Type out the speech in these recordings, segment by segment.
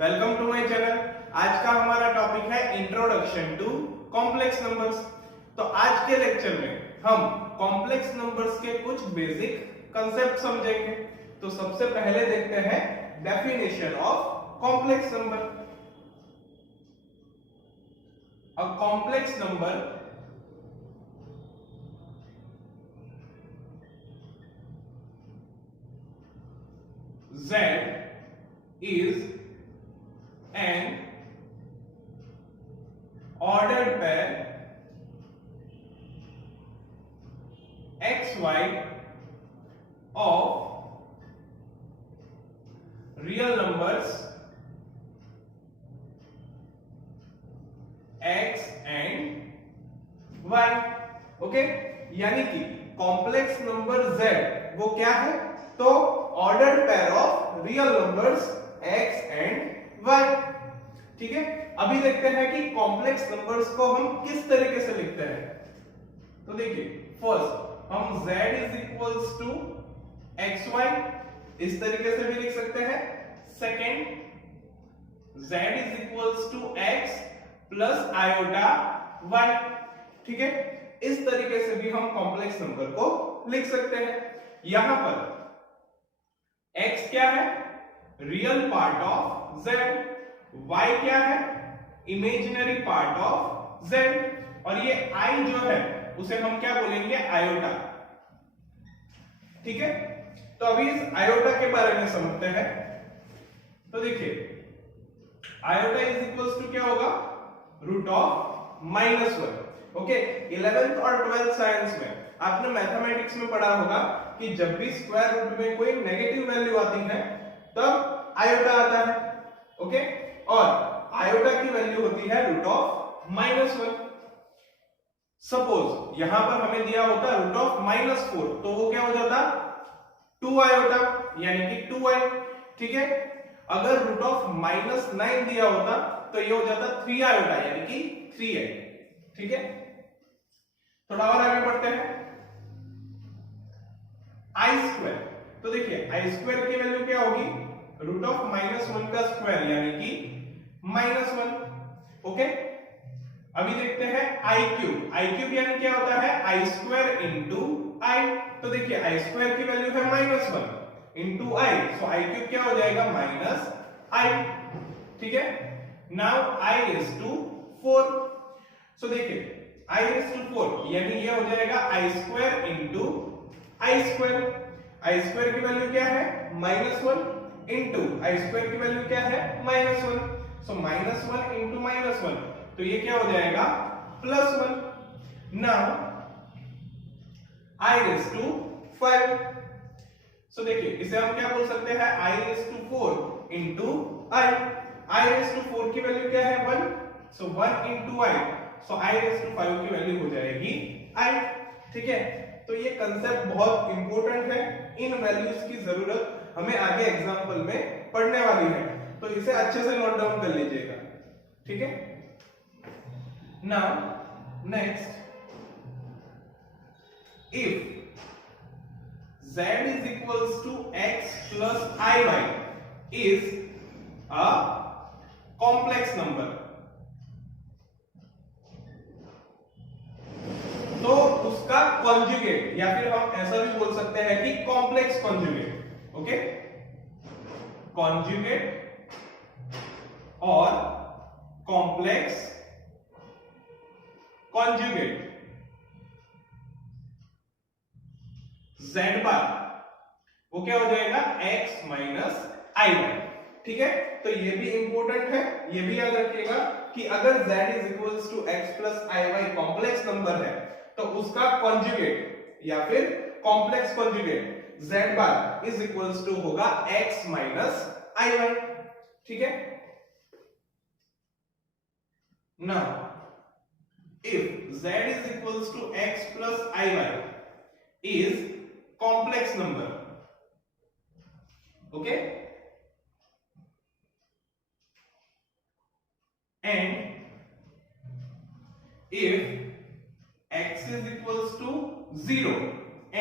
Welcome to my channel. आज का हमारा टॉपिक है इंट्रोडक्शन टू कॉम्प्लेक्स नंबर्स। तो आज के लेक्चर में हम कॉम्प्लेक्स नंबर्स के कुछ बेसिक कंसेप्ट समझेंगे। तो सबसे पहले देखते हैं definition of complex number. A complex number Z is an ordered pair XY of real numbers X and Y। Okay, यानी कि कॉम्प्लेक्स नंबर Z वो क्या है? तो ordered pair of real numbers X and Y। ठीक है, अभी देखते हैं कि कॉम्प्लेक्स नंबर्स को हम किस तरीके से लिखते हैं। तो देखिए, फर्स्ट हम Z is equals to XY इस तरीके से भी लिख सकते हैं। Second Z is equals to X plus iota Y। ठीक है, इस तरीके से भी हम कॉम्प्लेक्स नंबर को लिख सकते हैं। यहां पर X क्या है? Real part of Z। Y क्या है? Imaginary part of Z। और ये I जो है उसे हम क्या बोलेंगे? आयोटा। ठीक है, तो अभी इस आयोटा के बारे में समझते हैं। तो देखिए, आयोटा इज इक्वल्स टू क्या होगा? Root of -1। ओके, 11th और 12th साइंस में आपने मैथमेटिक्स में पढ़ा होगा कि जब भी स्क्वायर रूट में कोई नेगेटिव वैल्यू आती है तब आयोटा आता है। ओके, और आयोटा की वैल्यू होती है रूट ऑफ -1। सपोज यहां पर हमें दिया होता रूट ऑफ -4, तो वो क्या हो जाता? 2 आयोटा यानी कि 2i। ठीक है, अगर रूट ऑफ -9 दिया होता तो ये हो जाता 3 आयोटा यानी कि 3i। ठीक है, थोड़ा और आगे बढ़ते हैं। आई स्क्वायर, तो देखिए आई स्क्वायर की वैल्यू क्या होगी? रूट ऑफ -1 का स्क्वायर यानी कि -1। ओके, अभी देखते हैं आई क्यूब। आई क्यूब यानी क्या होता है? आई स्क्वायर इंटू आई। तो देखिए आई स्क्वायर की वैल्यू है -1 इंटू आई, सो आई क्यूब क्या हो जाएगा? -i। ठीक है, नाउ आई इज टू 4। सो देखिए i इज टू 4 यानी ये हो जाएगा आई स्क्वायर इंटू आई स्क्वायर। आई स्क्वायर की वैल्यू क्या है? -1 इंटू आई स्क्वायर की वैल्यू क्या है? -1। सो -1 इंटू -1, तो ये क्या हो जाएगा? +1। Now i is to 5। So देखिए इसे हम क्या बोल सकते हैं? i is to 4 into i। i is to 4 की वैल्यू क्या है? 1, so 1 into i, so i is to 5 की वैल्यू हो जाएगी i। ठीक है, तो ये कंसेप्ट बहुत इंपॉर्टेंट है। इन वैल्यूज की जरूरत हमें आगे एग्जांपल में पढ़ने वाली है, तो इसे अच्छे से नोट डाउन कर लीजिएगा। ठीक है, now next, if z is equals to x plus iy is a complex number, तो उसका कॉन्जुगेट या फिर हम ऐसा भी बोल सकते हैं कि कॉम्प्लेक्स कॉन्जुगेट। ओके, कॉन्जुगेट और कॉम्प्लेक्स कॉन्जुगेट z बार वो क्या हो जाएगा? x माइनस आई बार। ठीक है, तो ये भी इंपॉर्टेंट है, ये भी याद रखिएगा कि अगर z is equals to x plus i y complex number है तो उसका कॉन्जुगेट या फिर complex conjugate z bar is equals to होगा x माइनस आई वाई। ठीक है, now if z is equals to x plus i y is complex number, okay, and if x is equals to 0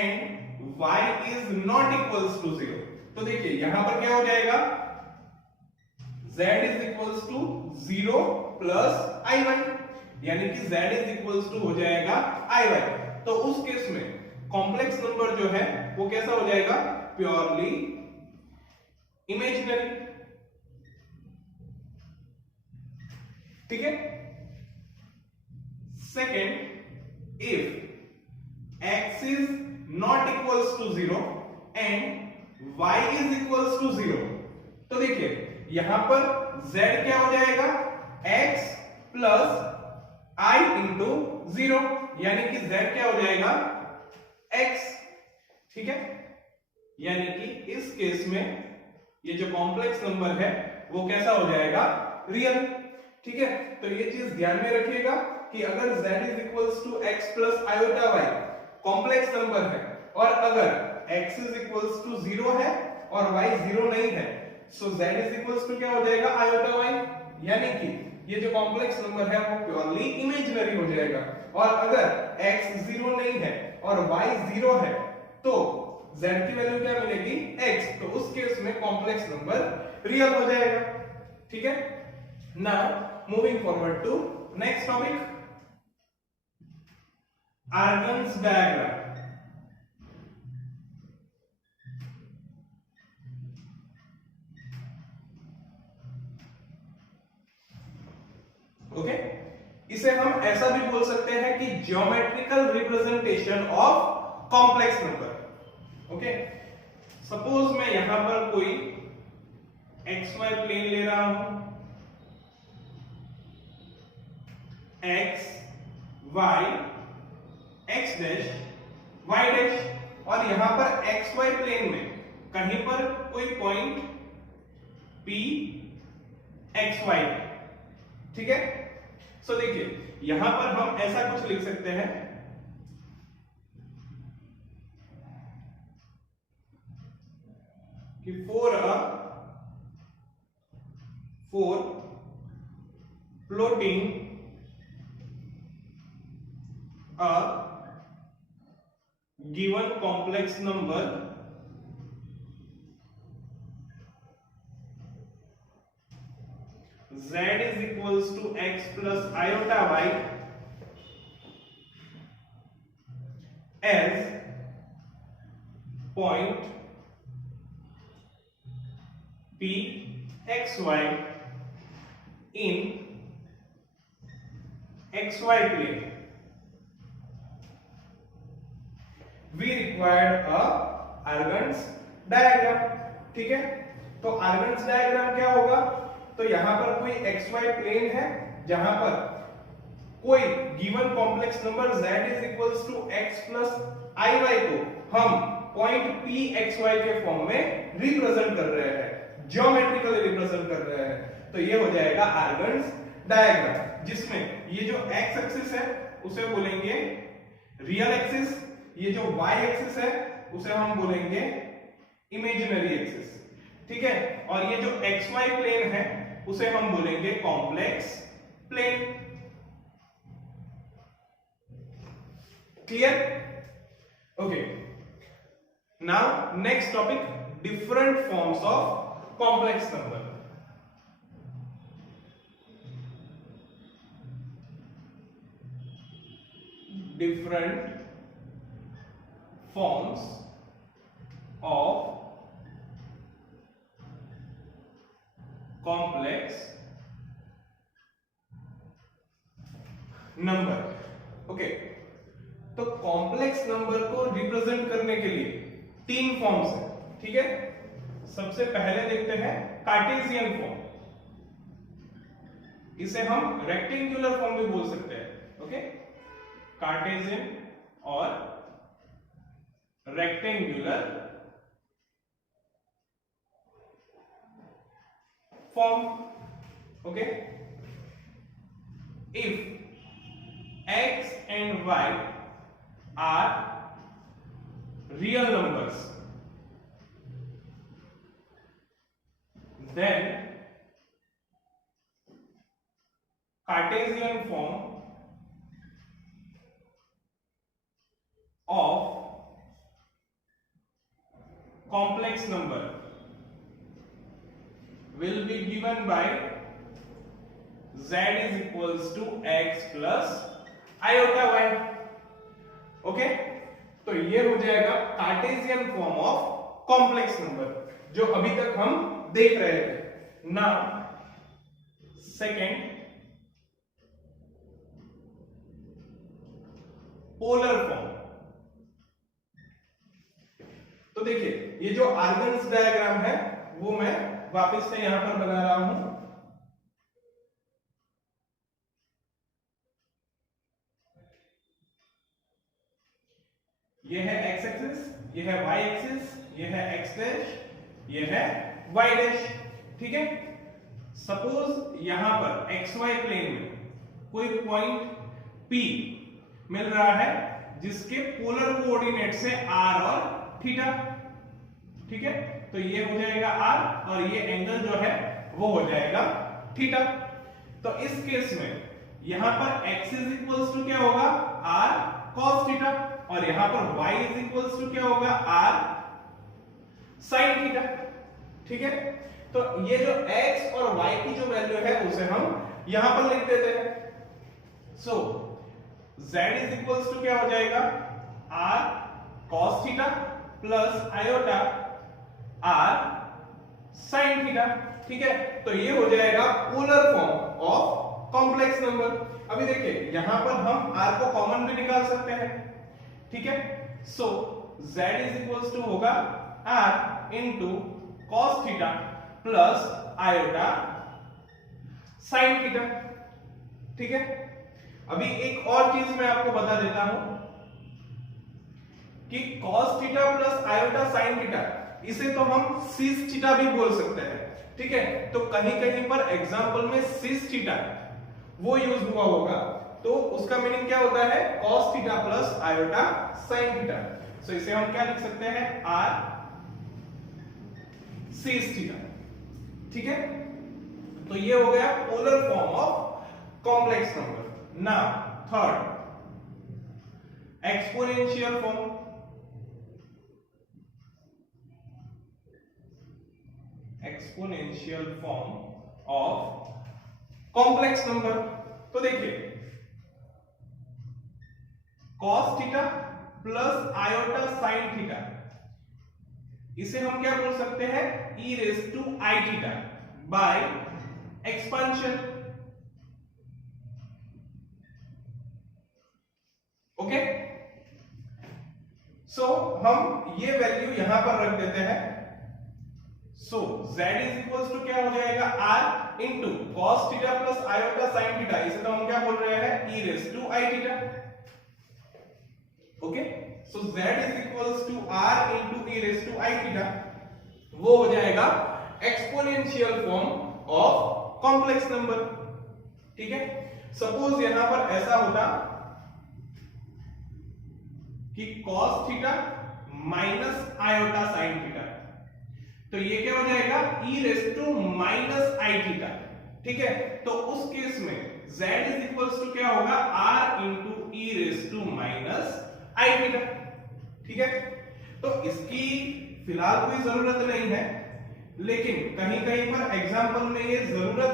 and y is not equals to 0, तो देखिए यहां पर क्या हो जाएगा? z is equals to 0 plus i1, यानी कि z is equals to हो जाएगा i1। तो उस केस में कॉम्प्लेक्स नंबर जो है वो कैसा हो जाएगा, प्योरली इमेजिनरी। ठीक है। Second, if x is not equals to 0 and y is equals to 0, तो देखिए यहां पर z क्या हो जाएगा, x प्लस i इंटू 0, यानी कि z क्या हो जाएगा, x। ठीक है, यानी कि इस केस में ये जो कॉम्प्लेक्स नंबर है वो कैसा हो जाएगा, रियल। ठीक है, तो ये चीज ध्यान में रखिएगा कि अगर z is equals to x plus iota y complex number है, और अगर x इज इक्वल्स टू 0 है और y 0 नहीं है, सो z इज इक्वल्स टू क्या हो जाएगा, आयोटा y, यानी कि ये जो कॉम्प्लेक्स नंबर है वो प्योरली इमेजिनरी हो जाएगा। और अगर x 0 नहीं है और y 0 है तो z की वैल्यू क्या मिलेगी, x, तो उस केस में कॉम्प्लेक्स नंबर रियल हो जाएगा। ठीक है, now moving forward to next topic, Argand's diagram. Okay, इसे हम ऐसा भी बोल सकते हैं कि geometrical representation of complex number. Okay, suppose मैं यहां पर कोई XY प्लेन ले रहा हूं, X Y X dash Y dash, और यहां पर XY प्लेन में कहीं पर कोई पॉइंट P XY। ठीक है, सो देखिए यहां पर हम ऐसा कुछ लिख सकते हैं कि for plotting a given complex number z is equals to x plus iota y as point P xy in xy plane, we required a Argand's diagram। ठीक है, तो Argand's diagram क्या होगा, तो यहां पर कोई xy प्लेन है जहां पर कोई given complex number z is equals to x plus iy को हम पॉइंट p xy के फॉर्म में रिप्रेजेंट कर रहे हैं, ज्योमेट्रिकली रिप्रेजेंट कर रहे हैं। तो ये हो जाएगा आर्गन्स डायग्राम, जिसमें ये जो x एक्सिस है उसे बोलेंगे रियल एक्सिस, ये जो y एक्सिस है उसे हम बोलेंगे इमेजिनरी एक्सिस। ठीक है, और ये जो xy प्लेन है उसे हम बोलेंगे complex plane. Clear? Okay, now next topic, different forms of complex number. Different forms of complex number. Okay, तो कॉम्प्लेक्स नंबर को रिप्रेजेंट करने के लिए तीन फॉर्म्स हैं। ठीक है, सबसे पहले देखते हैं कार्टेशियन फॉर्म, इसे हम रेक्टेंगुलर फॉर्म भी बोल सकते हैं। ओके, कार्टेशियन और rectangular form. Okay, if x and y are real numbers, then Cartesian form of complex number will be given by z is equals to x plus iota y. Okay, तो ये हो जाएगा Cartesian form of complex number जो अभी तक हम देख रहे थे. Now second, polar form. तो देखिए ये जो आर्गन्स डायग्राम है वो मैं वापस से यहां पर बना रहा हूं. ये है x एक्सिस, ये है y एक्सिस, ये है x डैश, ये है y डैश. ठीक है, सपोज यहां पर xy प्लेन में कोई पॉइंट P मिल रहा है जिसके पोलर कोऑर्डिनेट से r और थीटा. ठीक है, तो ये हो जाएगा r और ये एंगल जो है वो हो जाएगा थीटा. तो इस केस में यहां पर x इज इक्वल्स टू क्या होगा, r cos थीटा, और यहां पर y इज इक्वल्स टू क्या होगा, r sin थीटा. ठीक है, तो ये जो x और y की जो वैल्यू है उसे हम यहां पर लिख देते हैं. So z is equals to क्या हो जाएगा, r cos theta plus iota r sin theta. ठीक है, तो ये हो जाएगा polar form of complex number. अभी देखिए यहां पर हम r को कॉमन भी निकाल सकते हैं. ठीक है, सो z इज इक्वल्स टू होगा r into cos theta plus iota sin theta. ठीक है, अभी एक और चीज मैं आपको बता देता हूं कि cos theta plus iota sin theta इसे तो हम सिस थीटा भी बोल सकते हैं. ठीक है, तो कहीं कहीं पर एग्जांपल में सिस थीटा वो यूज हुआ होगा, तो उसका मीनिंग क्या होता है, cos theta plus iota sin theta. So इसे हम क्या लिख सकते हैं, r सिस थीटा. ठीक है, तो ये हो गया polar form of complex number. Now third, exponential form. Exponential form of complex number. तो देखिए cos theta plus iota sin theta इसे हम क्या बोल सकते हैं, e raise to i theta by expansion. Okay, so हम ये वैल्यू यहां पर रख देते हैं. So z is equals to क्या हो जाएगा, r into cos theta plus iota sin theta, इसे तो हम क्या बोल रहे हैं, e raise to i theta. Okay, so z is equals to r into e raise to i theta, वो हो जाएगा exponential form of complex number. ठीक है, सपोज यहां पर ऐसा होता कि cos theta minus iota sin theta, तो ये क्या हो जाएगा, e raise to minus i theta. ठीक है, तो उस केस में z इज इक्वल्स टू क्या होगा, r into e raise to minus i theta. ठीक है, तो इसकी फिलहाल कोई जरूरत नहीं है, लेकिन कहीं कहीं पर एग्जाम्पल में ये जरूरत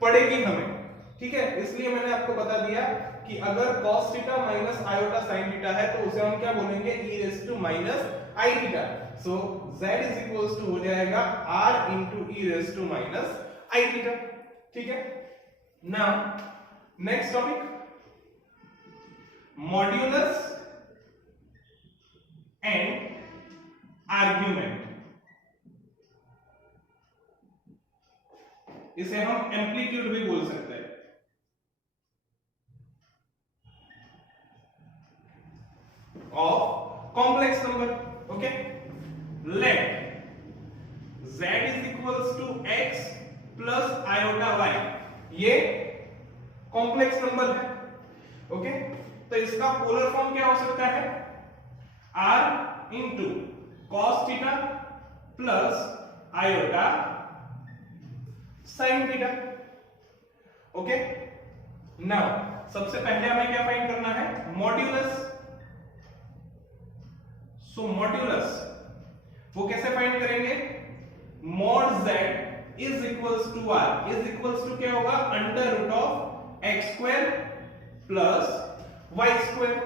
पड़ेगी हमें. ठीक है, इसलिए मैंने आपको बता दिया कि अगर cos theta minus iota sin theta है तो उसे हम क्या बोलेंगे, e raise to minus i theta. So z is equals to हो जाएगा r into e raise to minus i theta. ठीक है, now next topic, modulus and argument. इसे हम एम्पलीट्यूड भी बोल सकते हैं. Of complex number. Okay, let z is equals to x plus iota y, ये कॉम्प्लेक्स नंबर है. ओके, तो इसका पोलर फॉर्म क्या हो सकता है, r into cos theta plus iota sin theta. Okay, now सबसे पहले हमें क्या फाइंड करना है, मॉड्यूलस. सो मॉड्यूलस वो कैसे फाइंड करेंगे, mod z is equals to r, is equals to क्या होगा, under root of x square plus y square.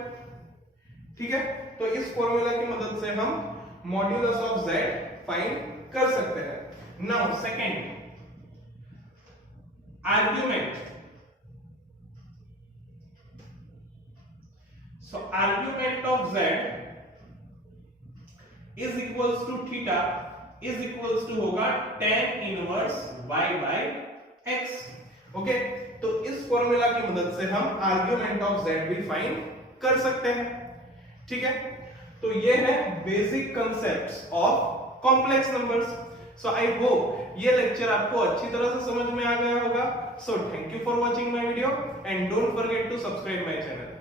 ठीक है, तो इस फॉर्मूला की मदद से हम मॉड्यूलस ऑफ z फाइंड कर सकते हैं। Now second argument, so argument of z is equals to theta is equals to होगा tan inverse y by x। Okay, तो इस फॉर्मूला की मदद से हम आर्ग्यूमेंट ऑफ z भी फाइंड कर सकते हैं। ठीक है, तो ये है basic concepts of complex numbers. So I hope ये लेक्चर आपको अच्छी तरह से समझ में आ गया होगा। So thank you for watching my video and don't forget to subscribe my channel.